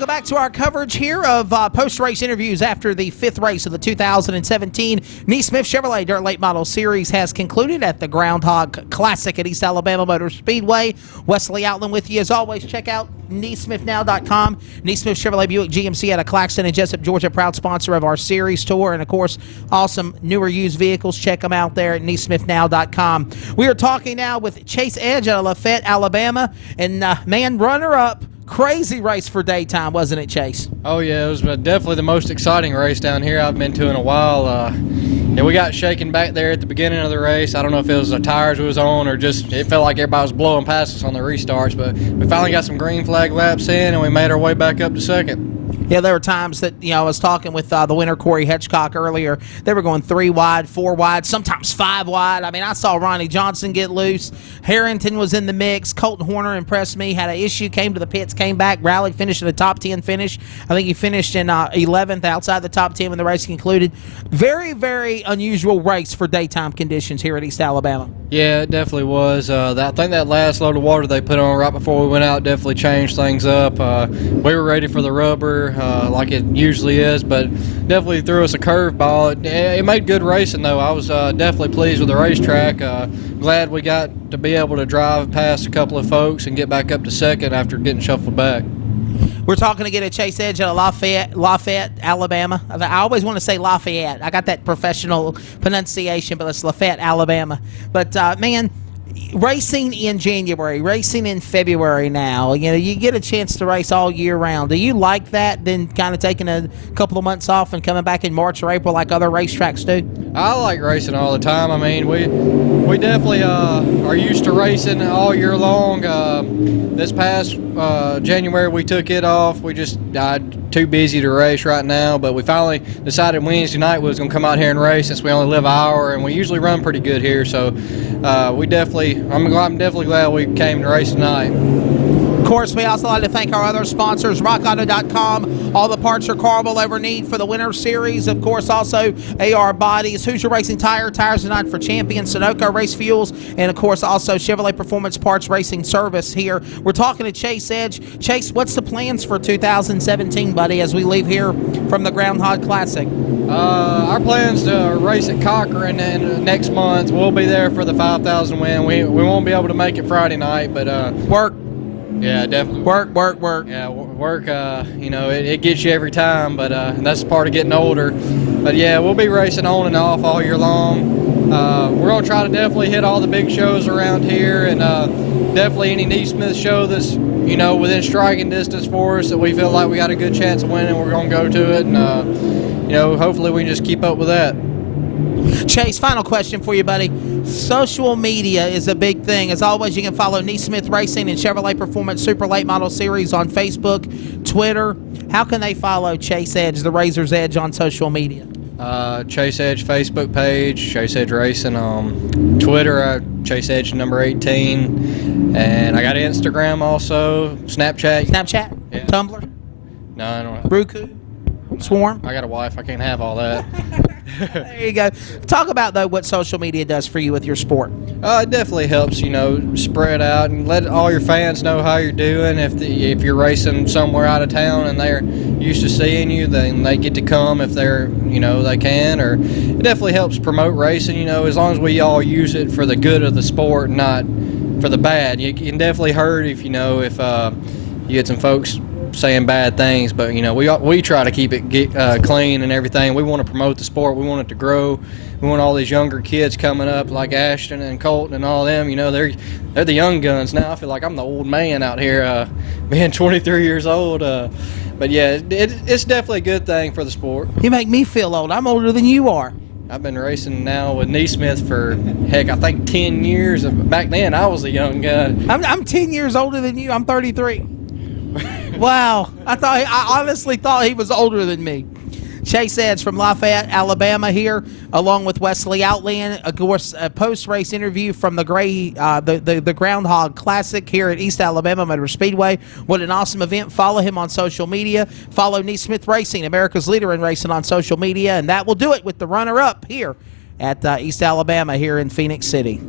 Welcome back to our coverage here of post-race interviews after the 5th race of the 2017 Neesmith Chevrolet Dirt Late Model Series has concluded at the Groundhog Classic at East Alabama Motor Speedway. Wesley Outland with you as always. Check out NeesmithNow.com. Neesmith Chevrolet Buick GMC out of Claxton and Jessup, Georgia, proud sponsor of our series tour, and of course, awesome newer used vehicles. Check them out there at NeesmithNow.com. We are talking now with Chase Edge out of Lafayette, Alabama, and man, runner-up. Crazy race for daytime, wasn't it, Chase? Oh, yeah, it was definitely the most exciting race down here I've been to in a while. Yeah, we got shaken back there at the beginning of the race. I don't know if it was the tires we was on or just it felt like everybody was blowing past us on the restarts, but we finally got some green flag laps in, and we made our way back up to second. Yeah, there were times that, I was talking with the winner, Corey Hitchcock, earlier. They were going 3 wide, 4 wide, sometimes 5 wide. I mean, I saw Ronnie Johnson get loose. Harrington was in the mix. Colton Horner impressed me. Had an issue, came to the pits, came back, rallied, finished in a top 10 finish. I think he finished in 11th outside the top 10 when the race concluded. Very, very unusual race for daytime conditions here at East Alabama. Yeah, it definitely was. I think that last load of water they put on right before we went out definitely changed things up. We were ready for the rubber like it usually is, but definitely threw us a curveball. It made good racing, though. I was definitely pleased with the racetrack. Glad we got to be able to drive past a couple of folks and get back up to second after getting shuffled back. We're talking to get a Chase Edge out of Lafayette, Alabama. I always want to say Lafayette. I got that professional pronunciation, but it's Lafayette, Alabama. But, man, racing in January, racing in February now, you get a chance to race all year round. Do you like that, then kind of taking a couple of months off and coming back in March or April like other racetracks do? I like racing all the time. I mean, we definitely are used to racing all year long. This past January, we took it off. We just too busy to race right now, but we finally decided Wednesday night we was going to come out here and race since we only live an hour, and we usually run pretty good here. So I'm definitely glad we came to race tonight. Of course, we also like to thank our other sponsors, RockAuto.com. All the parts your car will ever need for the Winter Series. Of course, also AR Bodies, Hoosier Racing Tires designed for champions, Sunoco Race Fuels, and of course also Chevrolet Performance Parts Racing Service here. We're talking to Chase Edge. Chase, what's the plans for 2017, buddy, as we leave here from the Groundhog Classic? Our plans to race at Cochran and next month. We'll be there for the 5,000 win. We won't be able to make it Friday night, but work. Yeah, definitely. Work. Yeah, work, it gets you every time, but that's part of getting older. But, yeah, we'll be racing on and off all year long. We're going to try to definitely hit all the big shows around here, and definitely any Neesmith show that's, within striking distance for us that we feel like we got a good chance of winning, we're going to go to it. And, hopefully we can just keep up with that. Chase, final question for you, buddy. Social media is a big thing. As always, you can follow Neesmith Racing and Chevrolet Performance Super Late Model Series on Facebook, Twitter. How can they follow Chase Edge, the Razor's Edge, on social media? Chase Edge Facebook page, Chase Edge Racing. Twitter, Chase Edge number 18. And I got Instagram also, Snapchat. Yeah. Tumblr? No, I don't know. Roku? Swarm? I got a wife. I can't have all that. There you go. Talk about, though, what social media does for you with your sport. It definitely helps, spread out and let all your fans know how you're doing. If you're racing somewhere out of town and they're used to seeing you, then they get to come if they're, they can. Or it definitely helps promote racing, as long as we all use it for the good of the sport, not for the bad. You can definitely hurt if you get some folks saying bad things, but we try to keep it clean and everything. We want to promote the sport. We want it to grow. We want all these younger kids coming up like Ashton and Colton and all them. They're the young guns now. I feel like I'm the old man out here, being 23 years old. But yeah, it's definitely a good thing for the sport. You make me feel old. I'm older than you are. I've been racing now with Neesmith for, I think 10 years. Back then, I was a young guy. I'm 10 years older than you. I'm 33. Wow. I honestly thought he was older than me. Chase Edge from Lafayette, Alabama here, along with Wesley Outland. Of course, a post-race interview from the Groundhog Classic here at East Alabama Motor Speedway. What an awesome event. Follow him on social media. Follow Neesmith Racing, America's leader in racing, on social media. And that will do it with the runner-up here at East Alabama here in Phoenix City.